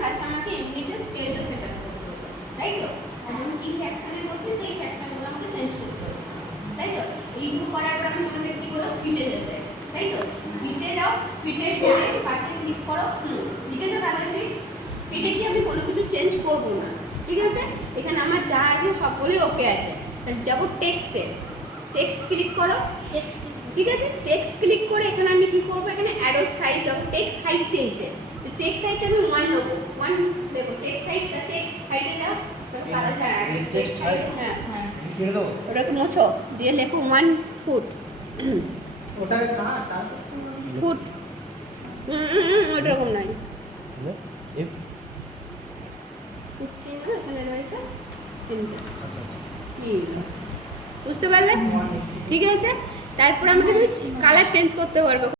First আমাকে? ইউনিটের set up করতে তাই তো? আমি কি ফ্যাকশনে করছি, সেই ফ্যাকশনগুলো আমাকে চেঞ্জ করতে তাই তো? এইটুকু করার পর আমি তোমাদের কি বললাম? ফিটে যেতে। তাই তো? ফিটে যাও ফিটে পাশে ক্লিক করো লিখেছো দাদা ফিট ফিটে কি আমি কোনো কিছু চেঞ্জ করব না। ঠিক আছে? এখানে আমার যা আছে সবগুলোই ওকে আছে। যাব টেক্সটে টেক্সট ক্লিক করো ঠিক আছে? টেক্সট ক্লিক করে এখানে আমি কি করব? এখানে অ্যারো সাইজ দেখো টেক্সট হাইট চেয়েছে তো টেক্সট হাইট আমি ওয়ান নেব ওয়ান দেখো টেক্সট হাইটটা টেক্সট হাইটে যাও কালার আগে টেক্সট হাইট হ্যাঁ হ্যাঁ, কেটে দেবো? ওটাকে মোছো। দিয়ে লেখো ওয়ান ফুট ওটা ফুট ওরকম নাই। এ- ফুট চিহ্ন এখানে রয়েছে তিনটে। আচ্ছা আচ্ছা। বুঝতে পারলে? ঠিক আছে? তারপর আমাকে তুমি কালার চেঞ্জ করতে পারবে।